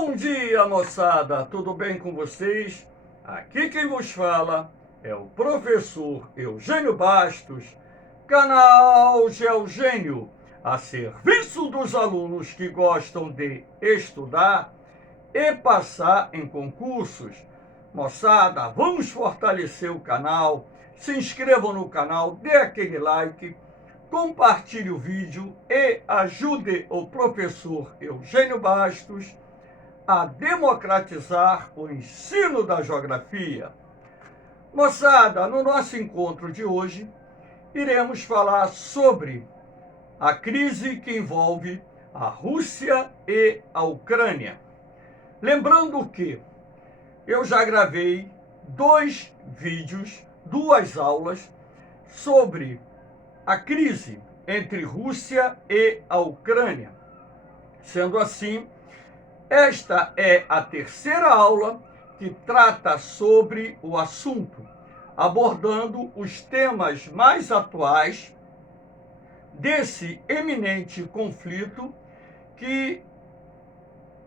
Bom dia, moçada! Tudo bem com vocês? Aqui quem vos fala é o professor Eugênio Bastos, canal Geogênio, a serviço dos alunos que gostam de estudar e passar em concursos. Moçada, vamos fortalecer o canal, se inscrevam no canal, dê aquele like, compartilhe o vídeo e ajude o professor Eugênio Bastos a democratizar o ensino da geografia. Moçada, no nosso encontro de hoje, iremos falar sobre a crise que envolve a Rússia e a Ucrânia. Lembrando que eu já gravei 2 vídeos, 2 aulas sobre a crise entre Rússia e a Ucrânia. Sendo assim, esta é a 3ª aula que trata sobre o assunto, abordando os temas mais atuais desse eminente conflito que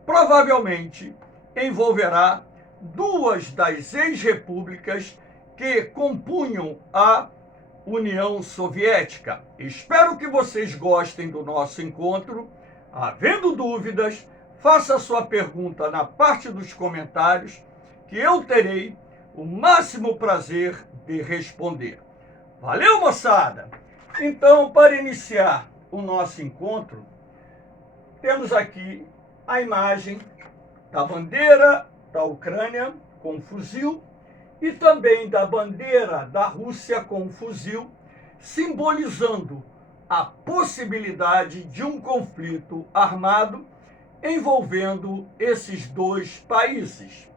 provavelmente envolverá 2 das ex-repúblicas que compunham a União Soviética. Espero que vocês gostem do nosso encontro. Havendo dúvidas, faça sua pergunta na parte dos comentários, que eu terei o máximo prazer de responder. Valeu, moçada! Então, para iniciar o nosso encontro, temos aqui a imagem da bandeira da Ucrânia com um fuzil e também da bandeira da Rússia com um fuzil, simbolizando a possibilidade de um conflito armado envolvendo esses 2 países.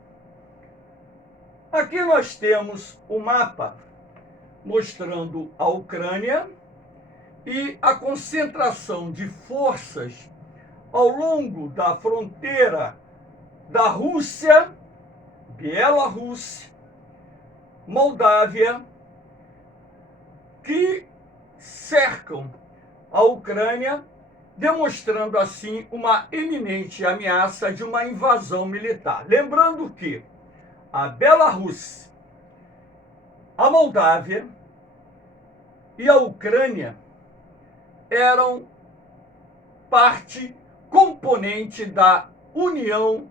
Aqui nós temos o mapa mostrando a Ucrânia e a concentração de forças ao longo da fronteira da Rússia, Bielorrússia, Moldávia, que cercam a Ucrânia, demonstrando assim uma iminente ameaça de uma invasão militar. Lembrando que a Bielorrússia, a Moldávia e a Ucrânia eram parte componente da União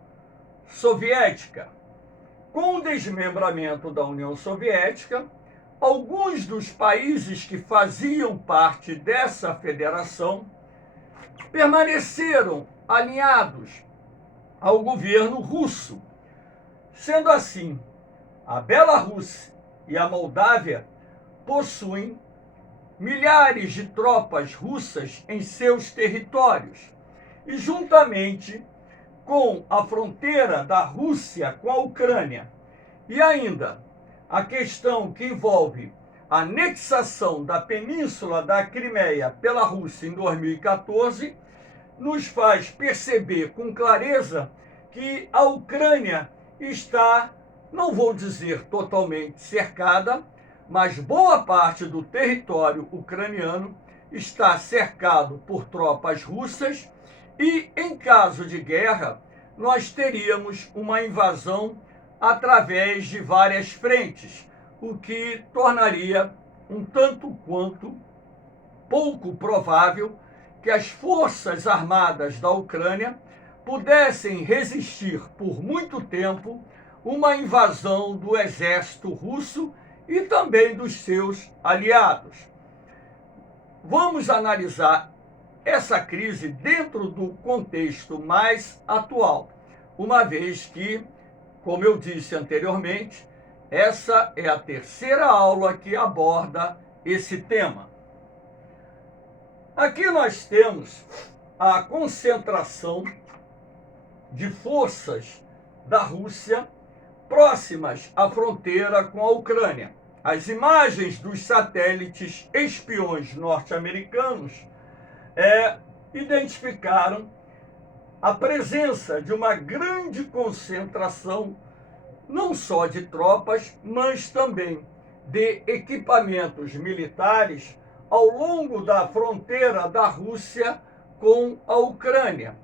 Soviética. Com o desmembramento da União Soviética, alguns dos países que faziam parte dessa federação permaneceram alinhados ao governo russo. Sendo assim, a Bielorrússia e a Moldávia possuem milhares de tropas russas em seus territórios e, juntamente com a fronteira da Rússia com a Ucrânia e ainda a questão que envolve a anexação da península da Crimeia pela Rússia em 2014, nos faz perceber com clareza que a Ucrânia está, não vou dizer totalmente cercada, mas boa parte do território ucraniano está cercado por tropas russas e, em caso de guerra, nós teríamos uma invasão através de várias frentes, o que tornaria um tanto quanto pouco provável que as forças armadas da Ucrânia pudessem resistir por muito tempo uma invasão do exército russo e também dos seus aliados. Vamos analisar essa crise dentro do contexto mais atual, uma vez que, como eu disse anteriormente, essa é a 3ª aula que aborda esse tema. Aqui nós temos a concentração de forças da Rússia próximas à fronteira com a Ucrânia. As imagens dos satélites espiões norte-americanos identificaram a presença de uma grande concentração não só de tropas, mas também de equipamentos militares ao longo da fronteira da Rússia com a Ucrânia.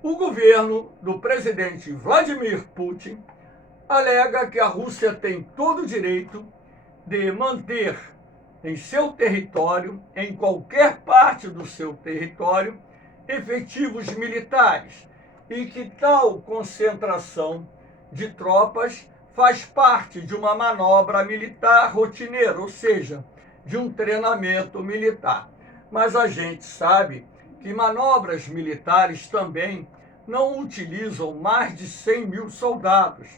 O governo do presidente Vladimir Putin alega que a Rússia tem todo o direito de manter em seu território, em qualquer parte do seu território, efetivos militares e que tal concentração de tropas faz parte de uma manobra militar rotineira, ou seja, de um treinamento militar. Mas a gente sabe que manobras militares também não utilizam mais de 100 mil soldados.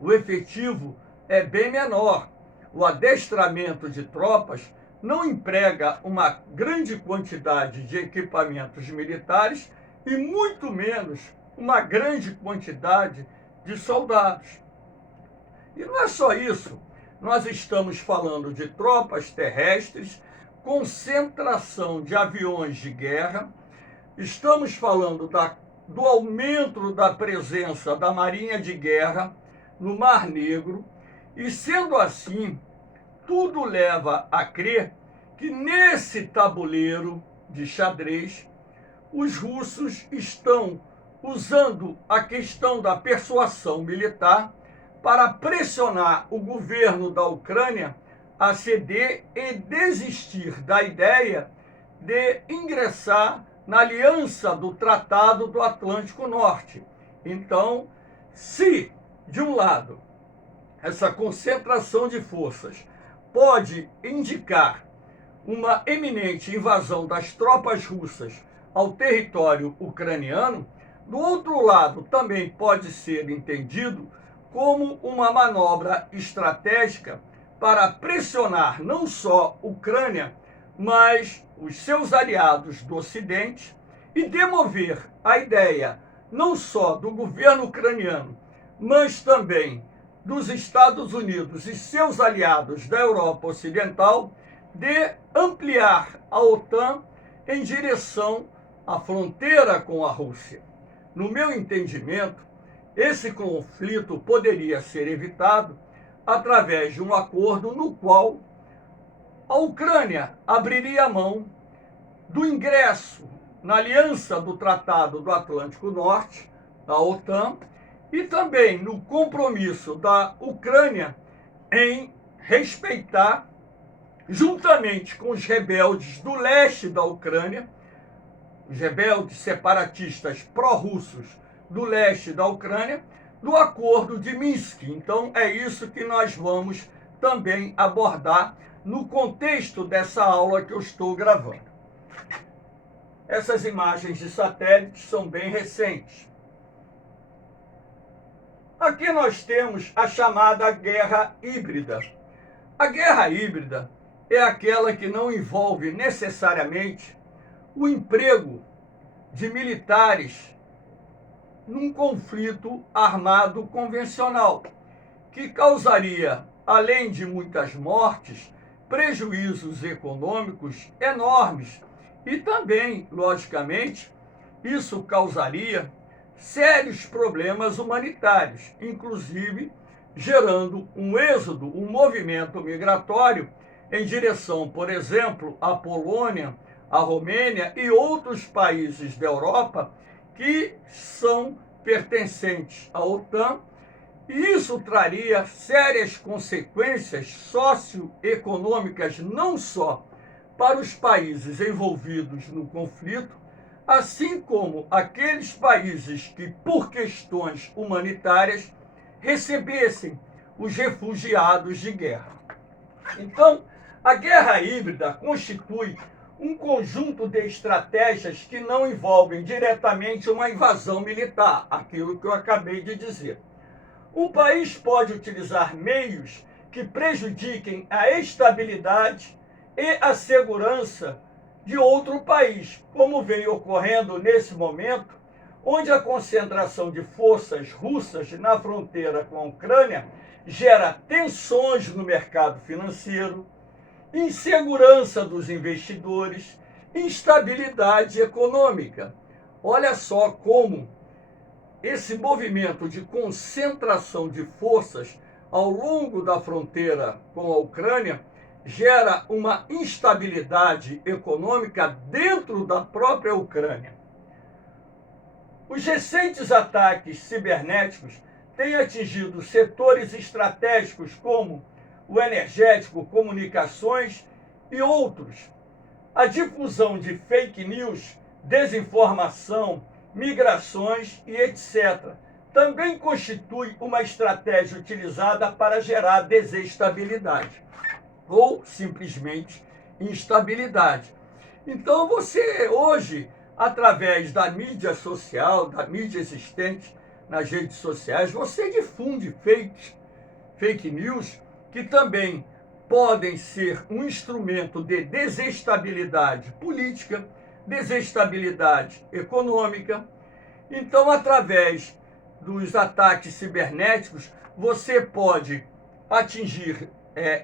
O efetivo é bem menor. O adestramento de tropas não emprega uma grande quantidade de equipamentos militares e muito menos uma grande quantidade de soldados. E não é só isso. Nós estamos falando de tropas terrestres, concentração de aviões de guerra, estamos falando do aumento da presença da Marinha de Guerra no Mar Negro, e sendo assim, tudo leva a crer que nesse tabuleiro de xadrez, os russos estão usando a questão da persuasão militar para pressionar o governo da Ucrânia a ceder e desistir da ideia de ingressar na aliança do Tratado do Atlântico Norte. Então, se, de um lado, essa concentração de forças pode indicar uma eminente invasão das tropas russas ao território ucraniano, do outro lado também pode ser entendido como uma manobra estratégica para pressionar não só a Ucrânia, mas os seus aliados do Ocidente e demover a ideia não só do governo ucraniano, mas também dos Estados Unidos e seus aliados da Europa Ocidental de ampliar a OTAN em direção à fronteira com a Rússia. No meu entendimento, esse conflito poderia ser evitado através de um acordo no qual a Ucrânia abriria mão do ingresso na aliança do Tratado do Atlântico Norte, a OTAN, e também no compromisso da Ucrânia em respeitar, juntamente com os rebeldes do leste da Ucrânia, os rebeldes separatistas pró-russos do leste da Ucrânia, do Acordo de Minsk. Então é isso que nós vamos também abordar no contexto dessa aula que eu estou gravando. Essas imagens de satélite são bem recentes. Aqui nós temos a chamada guerra híbrida. A guerra híbrida é aquela que não envolve necessariamente o emprego de militares num conflito armado convencional, que causaria, além de muitas mortes, prejuízos econômicos enormes e também, logicamente, isso causaria sérios problemas humanitários, inclusive gerando um êxodo, um movimento migratório em direção, por exemplo, à Polônia, à Romênia e outros países da Europa que são pertencentes à OTAN, e isso traria sérias consequências socioeconômicas não só para os países envolvidos no conflito, assim como aqueles países que, por questões humanitárias, recebessem os refugiados de guerra. Então, a guerra híbrida constitui um conjunto de estratégias que não envolvem diretamente uma invasão militar, aquilo que eu acabei de dizer. Um país pode utilizar meios que prejudiquem a estabilidade e a segurança de outro país, como vem ocorrendo nesse momento, onde a concentração de forças russas na fronteira com a Ucrânia gera tensões no mercado financeiro, insegurança dos investidores, instabilidade econômica. Olha só como esse movimento de concentração de forças ao longo da fronteira com a Ucrânia gera uma instabilidade econômica dentro da própria Ucrânia. Os recentes ataques cibernéticos têm atingido setores estratégicos como o energético, comunicações e outros. A difusão de fake news, desinformação, migrações e etc. também constitui uma estratégia utilizada para gerar desestabilidade ou simplesmente instabilidade. Então você hoje, através da mídia social, da mídia existente nas redes sociais, você difunde fake news que também podem ser um instrumento de desestabilidade política, desestabilidade econômica. Então, através dos ataques cibernéticos, você pode atingir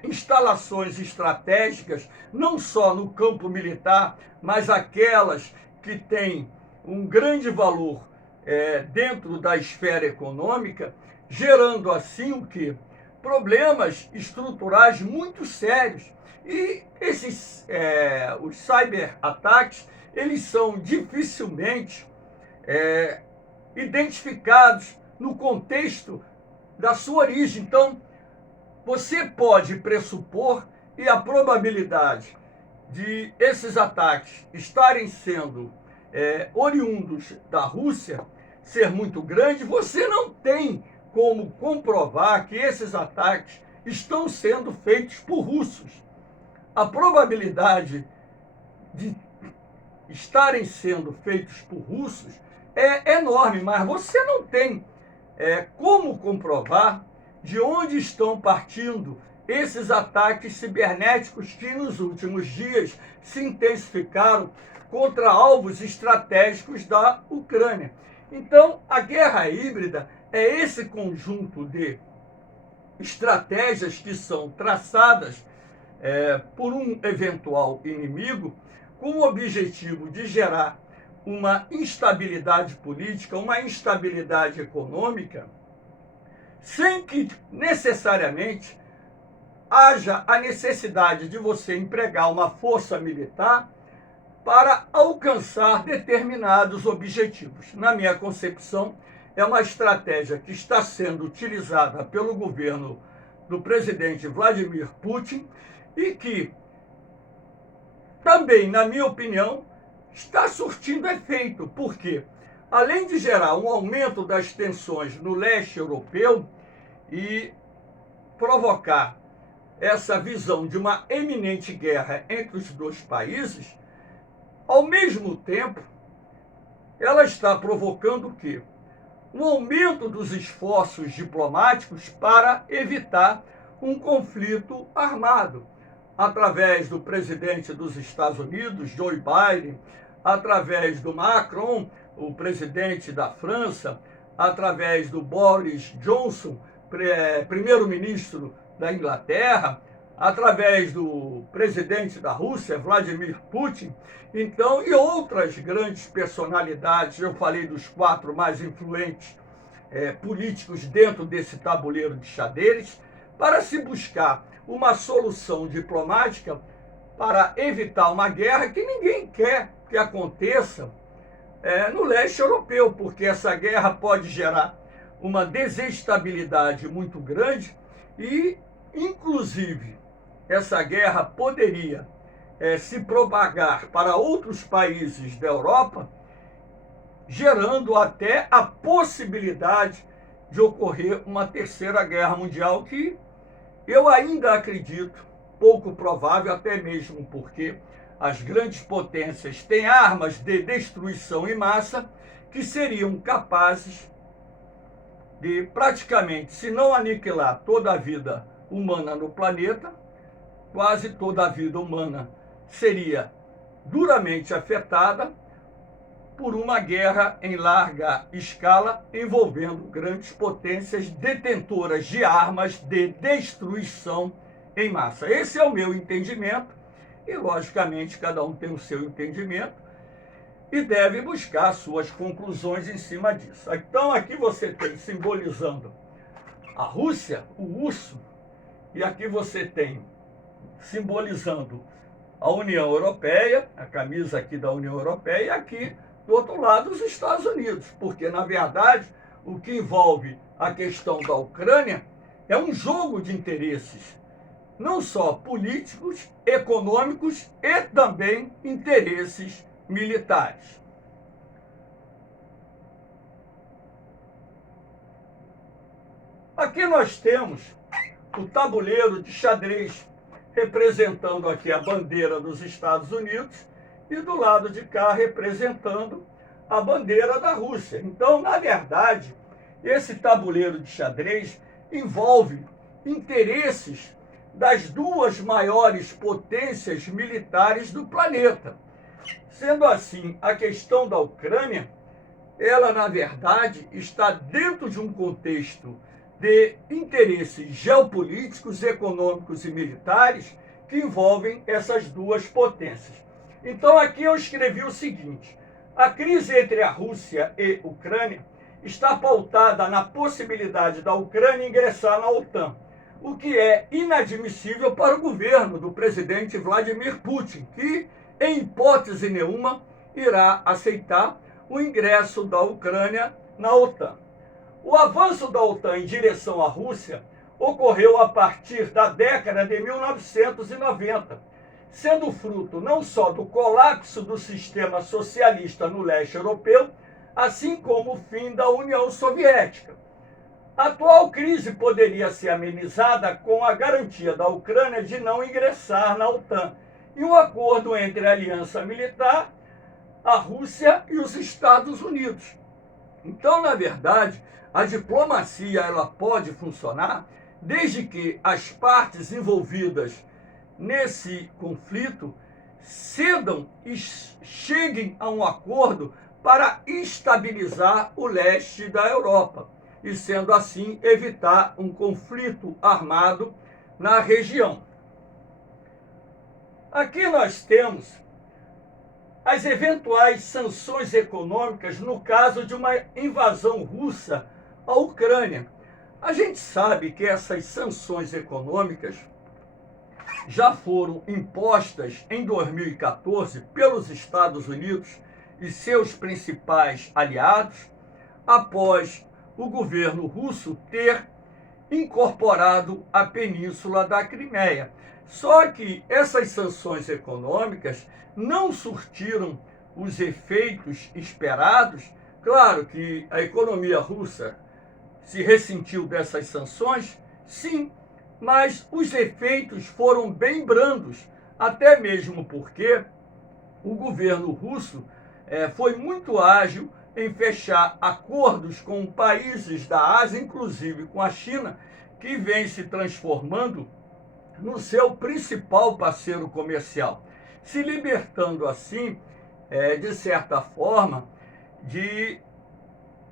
instalações estratégicas, não só no campo militar, mas aquelas que têm um grande valor dentro da esfera econômica, gerando assim o quê? Problemas estruturais muito sérios. E os cyberataques, eles são dificilmente identificados no contexto da sua origem. Então, você pode pressupor, e a probabilidade de esses ataques estarem sendo oriundos da Rússia ser muito grande. Você não tem como comprovar que esses ataques estão sendo feitos por russos. A probabilidade de estarem sendo feitos por russos é enorme, mas você não tem como comprovar de onde estão partindo esses ataques cibernéticos que nos últimos dias se intensificaram contra alvos estratégicos da Ucrânia. Então, a guerra híbrida é esse conjunto de estratégias que são traçadas por um eventual inimigo com o objetivo de gerar uma instabilidade política, uma instabilidade econômica, sem que necessariamente haja a necessidade de você empregar uma força militar para alcançar determinados objetivos. Na minha concepção, é uma estratégia que está sendo utilizada pelo governo do presidente Vladimir Putin e que também, na minha opinião, está surtindo efeito, porque além de gerar um aumento das tensões no leste europeu e provocar essa visão de uma eminente guerra entre os dois países, ao mesmo tempo, ela está provocando o quê? Um aumento dos esforços diplomáticos para evitar um conflito armado, através do presidente dos Estados Unidos, Joe Biden, através do Macron, o presidente da França, através do Boris Johnson, primeiro-ministro da Inglaterra, através do presidente da Rússia, Vladimir Putin, então, e outras grandes personalidades. Eu falei dos 4 mais influentes políticos dentro desse tabuleiro de xadrez, para se buscar uma solução diplomática para evitar uma guerra que ninguém quer que aconteça no leste europeu, porque essa guerra pode gerar uma desestabilidade muito grande e, inclusive, essa guerra poderia se propagar para outros países da Europa, gerando até a possibilidade de ocorrer uma terceira guerra mundial, que eu ainda acredito pouco provável, até mesmo porque as grandes potências têm armas de destruição em massa que seriam capazes de praticamente, se não aniquilar toda a vida humana no planeta, quase toda a vida humana seria duramente afetada por uma guerra em larga escala envolvendo grandes potências detentoras de armas de destruição em massa. Esse é o meu entendimento e, logicamente, cada um tem o seu entendimento e deve buscar suas conclusões em cima disso. Então, aqui você tem simbolizando a Rússia, o urso, e aqui você tem simbolizando a União Europeia, a camisa aqui da União Europeia, e aqui do outro lado, os Estados Unidos, porque, na verdade, o que envolve a questão da Ucrânia é um jogo de interesses, não só políticos, econômicos e também interesses militares. Aqui nós temos o tabuleiro de xadrez, representando aqui a bandeira dos Estados Unidos e do lado de cá representando a bandeira da Rússia. Então, na verdade, esse tabuleiro de xadrez envolve interesses das duas maiores potências militares do planeta. Sendo assim, a questão da Ucrânia, ela, na verdade, está dentro de um contexto de interesses geopolíticos, econômicos e militares que envolvem essas duas potências. Então, aqui eu escrevi o seguinte: a crise entre a Rússia e a Ucrânia está pautada na possibilidade da Ucrânia ingressar na OTAN, o que é inadmissível para o governo do presidente Vladimir Putin, que, em hipótese nenhuma, irá aceitar o ingresso da Ucrânia na OTAN. O avanço da OTAN em direção à Rússia ocorreu a partir da década de 1990, sendo fruto não só do colapso do sistema socialista no leste europeu, assim como o fim da União Soviética. A atual crise poderia ser amenizada com a garantia da Ucrânia de não ingressar na OTAN e um acordo entre a aliança militar, a Rússia e os Estados Unidos. Então, na verdade, a diplomacia ela pode funcionar desde que as partes envolvidas nesse conflito cedam e cheguem a um acordo para estabilizar o leste da Europa e, sendo assim, evitar um conflito armado na região. Aqui nós temos as eventuais sanções econômicas no caso de uma invasão russa à Ucrânia. A gente sabe que essas sanções econômicas já foram impostas em 2014 pelos Estados Unidos e seus principais aliados, após o governo russo ter incorporado a Península da Crimeia. Só que essas sanções econômicas não surtiram os efeitos esperados. Claro que a economia russa se ressentiu dessas sanções, sim, mas os efeitos foram bem brandos, até mesmo porque o governo russo foi muito ágil em fechar acordos com países da Ásia, inclusive com a China, que vem se transformando no seu principal parceiro comercial, se libertando assim, de certa forma, de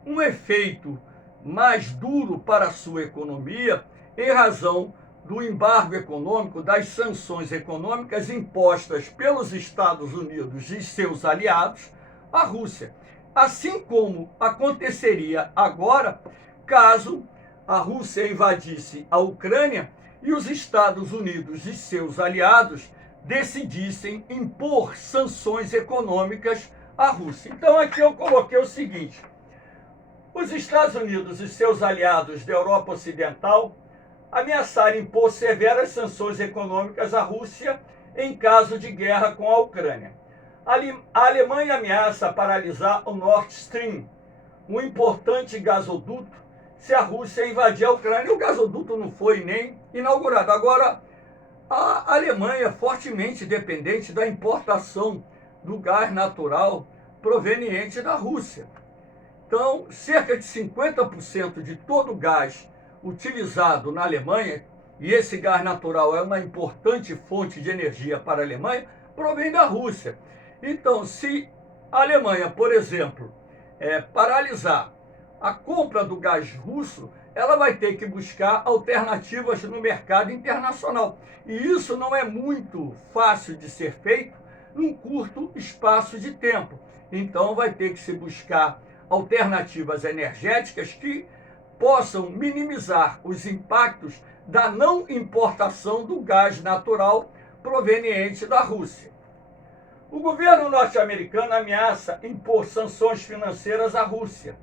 um efeito mais duro para a sua economia em razão do embargo econômico, das sanções econômicas impostas pelos Estados Unidos e seus aliados à Rússia. Assim como aconteceria agora caso a Rússia invadisse a Ucrânia e os Estados Unidos e seus aliados decidissem impor sanções econômicas à Rússia. Então aqui eu coloquei o seguinte: os Estados Unidos e seus aliados da Europa Ocidental ameaçaram impor severas sanções econômicas à Rússia em caso de guerra com a Ucrânia. A Alemanha ameaça paralisar o Nord Stream, um importante gasoduto, se a Rússia invadir a Ucrânia. O gasoduto não foi nem inaugurado. Agora, a Alemanha é fortemente dependente da importação do gás natural proveniente da Rússia. Então, cerca de 50% de todo o gás utilizado na Alemanha, e esse gás natural é uma importante fonte de energia para a Alemanha, provém da Rússia. Então, se a Alemanha, por exemplo, paralisar a compra do gás russo, ela vai ter que buscar alternativas no mercado internacional. E isso não é muito fácil de ser feito num curto espaço de tempo. Então, vai ter que se buscar alternativas energéticas que possam minimizar os impactos da não importação do gás natural proveniente da Rússia. O governo norte-americano ameaça impor sanções financeiras à Rússia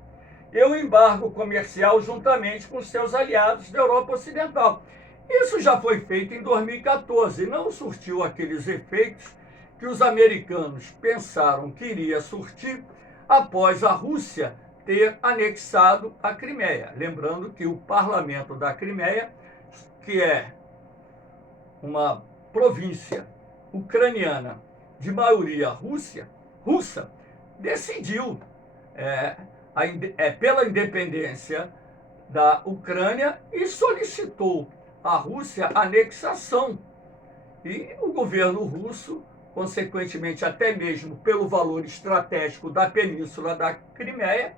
e um embargo comercial juntamente com seus aliados da Europa Ocidental. Isso já foi feito em 2014 e não surtiu aqueles efeitos que os americanos pensaram que iria surtir após a Rússia ter anexado a Crimeia. Lembrando que o parlamento da Crimeia, que é uma província ucraniana de maioria russa, decidiu pela independência da Ucrânia e solicitou à Rússia a anexação. E o governo russo, consequentemente até mesmo pelo valor estratégico da península da Crimeia,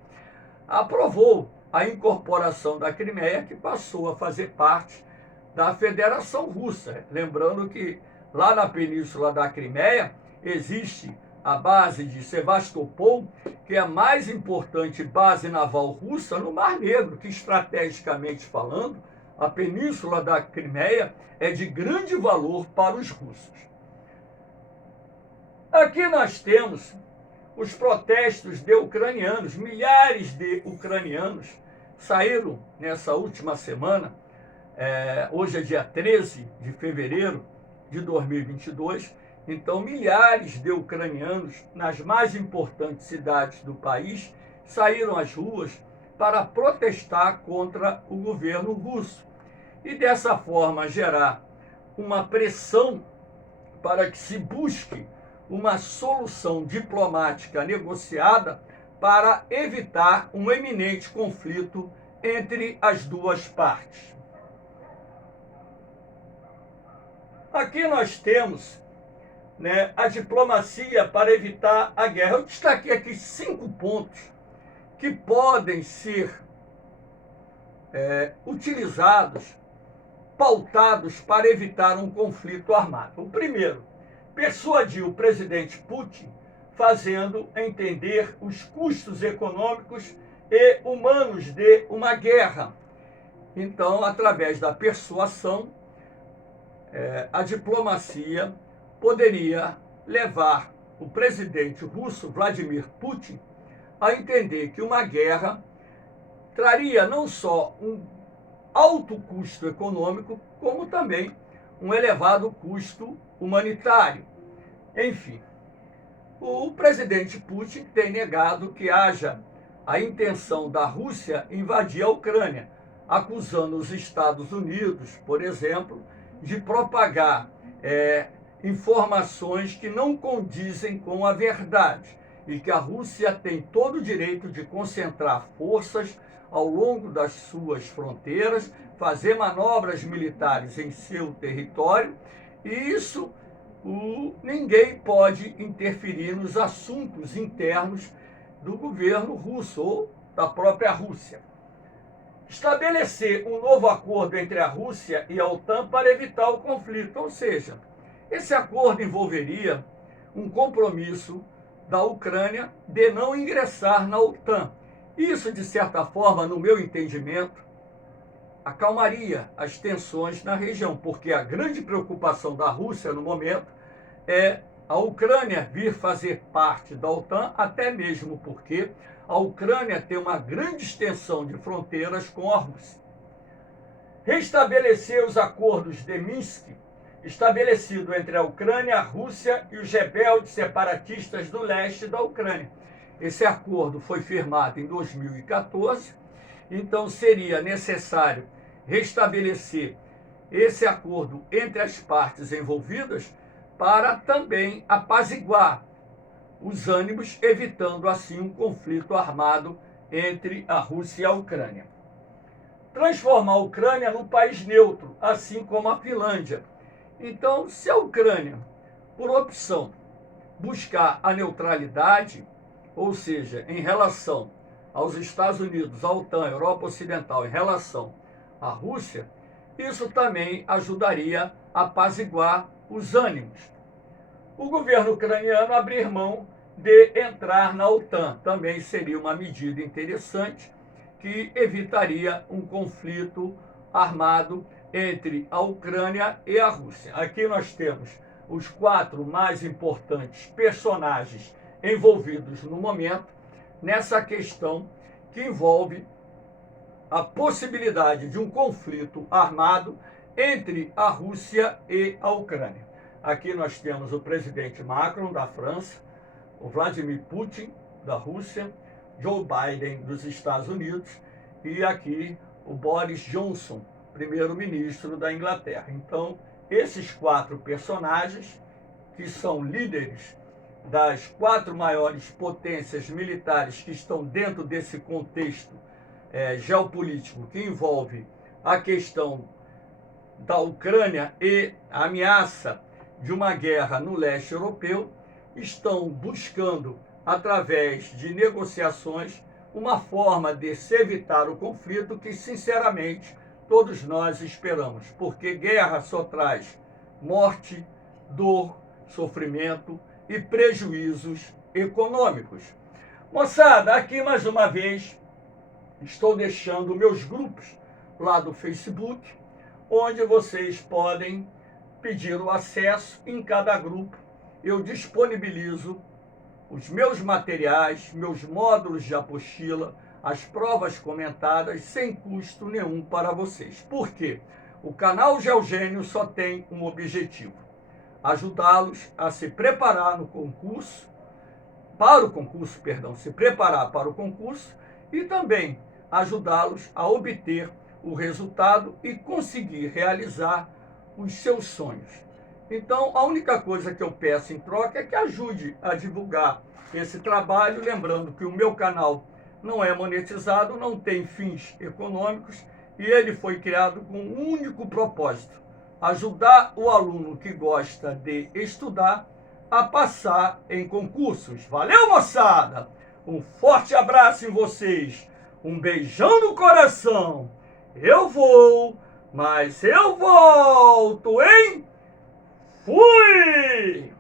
aprovou a incorporação da Crimeia, que passou a fazer parte da Federação Russa. Lembrando que lá na península da Crimeia existe a base de Sebastopol, que é a mais importante base naval russa no Mar Negro, que estrategicamente falando, a península da Crimeia é de grande valor para os russos. Aqui nós temos os protestos de ucranianos. Milhares de ucranianos saíram nessa última semana, hoje é dia 13 de fevereiro de 2022, então milhares de ucranianos nas mais importantes cidades do país saíram às ruas para protestar contra o governo russo e dessa forma gerar uma pressão para que se busque uma solução diplomática negociada para evitar um eminente conflito entre as duas partes. Aqui nós temos a diplomacia para evitar a guerra. Eu destaquei aqui 5 pontos que podem ser utilizados, pautados para evitar um conflito armado. O primeiro, persuadir o presidente Putin, fazendo entender os custos econômicos e humanos de uma guerra. Então, através da persuasão, a diplomacia poderia levar o presidente russo, Vladimir Putin, a entender que uma guerra traria não só um alto custo econômico, como também um elevado custo humanitário. Enfim, o presidente Putin tem negado que haja a intenção da Rússia invadir a Ucrânia, acusando os Estados Unidos, por exemplo, de propagar informações que não condizem com a verdade e que a Rússia tem todo o direito de concentrar forças ao longo das suas fronteiras, fazer manobras militares em seu território, e isso ninguém pode interferir nos assuntos internos do governo russo ou da própria Rússia. Estabelecer um novo acordo entre a Rússia e a OTAN para evitar o conflito, ou seja, esse acordo envolveria um compromisso da Ucrânia de não ingressar na OTAN. Isso, de certa forma, no meu entendimento, acalmaria as tensões na região, porque a grande preocupação da Rússia no momento é a Ucrânia vir fazer parte da OTAN, até mesmo porque a Ucrânia tem uma grande extensão de fronteiras com a Rússia. Restabelecer os acordos de Minsk, estabelecido entre a Ucrânia, a Rússia e os rebeldes separatistas do leste da Ucrânia. Esse acordo foi firmado em 2014, então seria necessário restabelecer esse acordo entre as partes envolvidas para também apaziguar os ânimos, evitando assim um conflito armado entre a Rússia e a Ucrânia. Transformar a Ucrânia num país neutro, assim como a Finlândia. Então, se a Ucrânia, por opção, buscar a neutralidade, ou seja, em relação aos Estados Unidos, à OTAN, à Europa Ocidental, em relação à Rússia, isso também ajudaria a apaziguar os ânimos. O governo ucraniano abrir mão de entrar na OTAN também seria uma medida interessante que evitaria um conflito armado entre a Ucrânia e a Rússia. Aqui nós temos os 4 mais importantes personagens envolvidos no momento nessa questão que envolve a possibilidade de um conflito armado entre a Rússia e a Ucrânia. Aqui nós temos o presidente Macron, da França, o Vladimir Putin, da Rússia, Joe Biden, dos Estados Unidos, e aqui o Boris Johnson, primeiro-ministro da Inglaterra. Então, esses 4 personagens, que são líderes das 4 maiores potências militares que estão dentro desse contexto geopolítico que envolve a questão da Ucrânia e a ameaça de uma guerra no leste europeu, estão buscando, através de negociações, uma forma de se evitar o conflito que, sinceramente, todos nós esperamos, porque guerra só traz morte, dor, sofrimento e prejuízos econômicos. Moçada, aqui mais uma vez estou deixando meus grupos lá do Facebook, onde vocês podem pedir o acesso. Em cada grupo eu disponibilizo os meus materiais, meus módulos de apostila, as provas comentadas, sem custo nenhum para vocês. Por quê? O canal Geogênio só tem um objetivo: ajudá-los a se preparar no concurso, se preparar para o concurso e também ajudá-los a obter o resultado e conseguir realizar os seus sonhos. Então, a única coisa que eu peço em troca é que ajude a divulgar esse trabalho, lembrando que o meu canal não é monetizado, não tem fins econômicos e ele foi criado com um único propósito: ajudar o aluno que gosta de estudar a passar em concursos. Valeu, moçada! Um forte abraço em vocês, um beijão no coração. Eu vou, mas eu volto, hein? Fui!